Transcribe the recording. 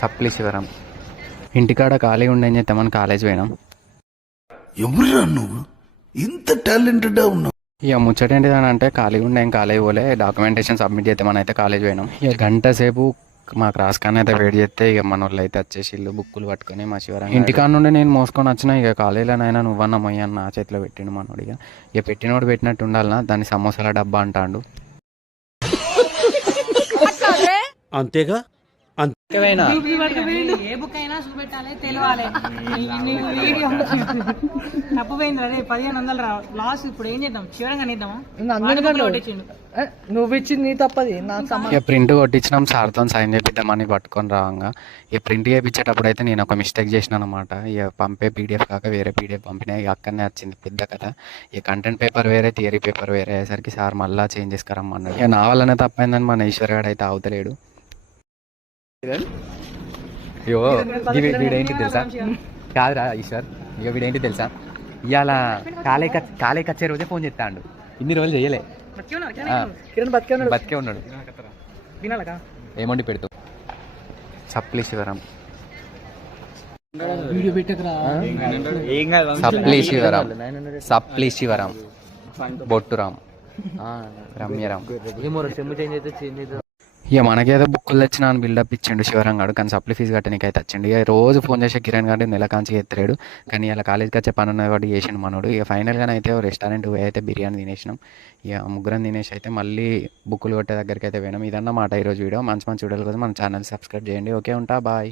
Supply Shivaram. ఇంటికాడ ఖాళీ ఉండేం చేద్దామని కాలేజ్ పోయినాం. ఎవరురా నువ్వు ఇంత టాలెంటెడ్గా ఉన్నావు? ఇక ముచ్చటేంటిదని అంటే ఖాళీ ఉండే కాలేజ్ పోలే, డాక్యుమెంటేషన్ సబ్మిట్ చేద్దామని అయితే కాలేజ్ పోయినాం. ఇక గంట సేపు మా క్లాస్ కానీ అయితే వెయిట్ చేస్తే ఇక మన వాళ్ళు అయితే వచ్చేసి ఇల్లు బుక్కులు పట్టుకొని మా శివరం ఇంటికాడ నుండి నేను మోసుకొని వచ్చిన. ఇక కాలేజీలోనైనా నువ్వన్న మొయ్య నా చేతిలో పెట్టిండు మనోడు. ఇక పెట్టినోడు పెట్టినట్టు ఉండాలనా, దాన్ని సమోసాల డబ్బా అంటాడు. అంతేగా ఏ బుక్ అయినా చూపెట్టాలి, తెలియాలి. తప్పుపోయింది అదే 1500 లాస్. ఇప్పుడు ఏం చేద్దాం? చివరంగా నిద్దామా? నువ్వు ఇచ్చింది నీ తప్పది. ఇక ప్రింట్ కొట్టించినాం, సార్తో సైన్ చేపిద్దామని పట్టుకొని రావంగా. ఇక ప్రింట్ చేయించేటప్పుడు అయితే నేను ఒక మిస్టేక్ చేసిన అనమాట. ఇక పంపే పీడిఎఫ్ కాక వేరే పీడిఎఫ్ పంపినా. ఇక అక్కడనే వచ్చింది పెద్ద కథ. ఇక కంటెంట్ పేపర్ వేరే, థియరీ పేపర్ వేరే అయ్యేసరికి సార్ మళ్ళీ చేంజ్ చేసుకురమ్మన్నాడు. ఇక నా వల్లనే తప్పైందని మన ఈశ్వర్ గారు అయితే అవుతలేడు. అయ్యో వీడేంటి తెలుసా? కాదురా ఈశ్వర్, ఇక వీడేంటి తెలుసా, ఇవాళ కాలేకి వచ్చే రోజే ఫోన్ చేస్తాడు. ఇన్ని రోజులు చేయలే, బతికే ఉన్నాడు. ఏమండి పెడుతూ సప్లి శివరం. సప్లి శివరం, బొట్టురామ్, రమ్యరామ్. ఇక మనకేదో బుక్కులు తెచ్చినా అని బిల్డప్ ఇచ్చిండు శివరం గారు. కానీ సప్లి ఫీజు కట్టడానికి అయితే వచ్చిండు. ఇక రోజు ఫోన్ చేసే కిరణ్ గారు నెల కాంచి ఎత్తలేడు. కానీ ఇలా కాలేజ్కి వచ్చే పని ఉన్నది వాడు చేసిండు మనోడు. ఇక ఫైనల్గానే అయితే రెస్టారెంట్ పోయి అయితే బిర్యానీ తినేసినాం. ఇక ముగ్గురం తినేసి అయితే మళ్ళీ బుక్కులు కొట్టే దగ్గరికి అయితే పోయినాం. ఇదన్నమాట ఈరోజు వీడియో. మంచి మంచి వీడియోల కోసం మన ఛానల్ సబ్స్క్రైబ్ చేయండి. ఓకే, ఉంటా, బాయ్.